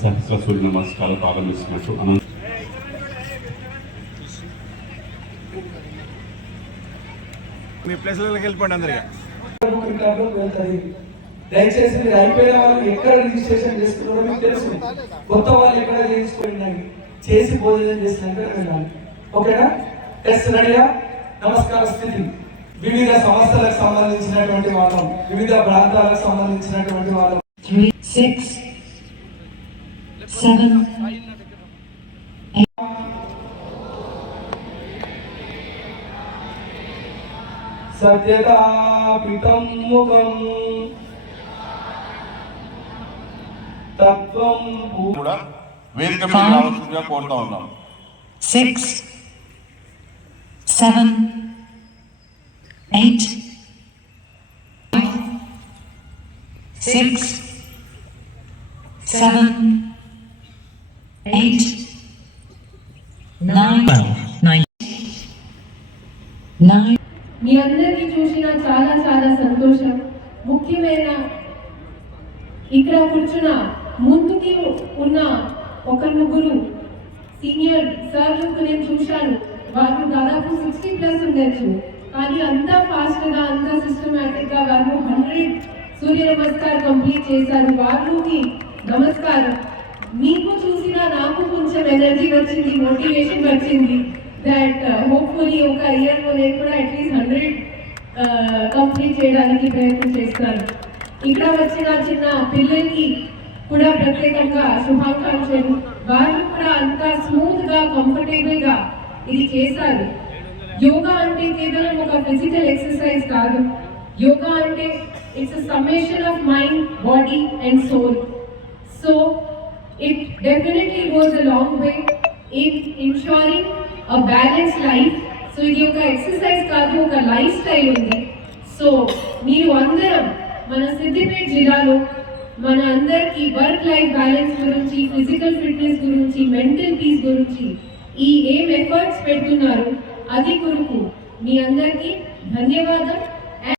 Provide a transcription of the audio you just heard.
సహస్ర సూర్య నమస్కారాలు ప్రారంభిస్తున్నట్టు మీ ప్లేస్లోకి వెళ్ళిపోండి అందరిగా. దయచేసి మీరు అయిపోయిన వాళ్ళు ఎక్కడ రిజిస్ట్రేషన్ చేసుకున్నారో మీకు తెలుసు, కొత్త వాళ్ళు ఎక్కడ చేయించుకోండి, చేసి భోజనం చేసినాక వెళ్ళాలి. ఓకేనా? టెస్ట్ రెడీయా? నమస్కార స్థితి. వివిధ సంస్థలకు సంబంధించినటువంటి వాళ్ళం, వివిధ ప్రాంతాలకు సంబంధించినటువంటి వాళ్ళం. 3, 6, 7 సత్యతాపితం ముఖం తత్వం కూడా వేదిక మీద రావాల్సిందిగా కోరుతా ఉన్నాం. 6, 7, 8, 6, 7, 8, 9, 9. మీ అందరినీ చూసిన చాలా చాలా సంతోషం. ముఖ్యమైన ఇక్కడ కూర్చున్న ముందుకి ఉన్న ఒక ముగ్గురు సీనియర్ సార్లకు నేను చూశాను. వాళ్ళు దాదాపు 60+ ఉండొచ్చు, కానీ అంత ఫాస్ట్గా అంత సిస్టమేటిక్గా వాళ్ళు 100 సూర్య నమస్కారం కంప్లీట్ చేశారు. వాళ్ళకి నమస్కారం. మీకు చూసిన నాకు కొంచెం ఎనర్జీ వచ్చింది, మోటివేషన్ వచ్చింది. దట్ హోప్ఫుల్లీ ఒక ఇయర్లో నేను కూడా అట్లీస్ట్ 100 కంప్లీట్ చేయడానికి ప్రయత్నం చేస్తాను. ఇక్కడ వచ్చిన చిన్న పిల్లలకి కూడా ప్రత్యేకంగా శుభాకాంక్షలు. వాళ్ళు కూడా అంత స్మూత్గా కంఫర్టబుల్గా ఇది చేశారు. యోగా అంటే కేవలం ఒక ఫిజికల్ ఎక్సర్సైజ్ కాదు. యోగా అంటే it's a summation of mind, body and soul. So it definitely goes a long way in ensuring a balanced life. So ఇది ఒక ఎక్సర్సైజ్ కాదు, ఒక లైఫ్ స్టైల్ ఉంది. సో మీరు అందరం మన సిద్దిపేట జిల్లాలో మన అందరికీ వర్క్ లైఫ్ బ్యాలెన్స్ గురించి, ఫిజికల్ ఫిట్నెస్ గురించి, మెంటల్ పీస్ గురించి ఏం ఎఫర్ట్స్ పెడుతున్నారు అది కొరకు మీ అందరికీ ధన్యవాదం.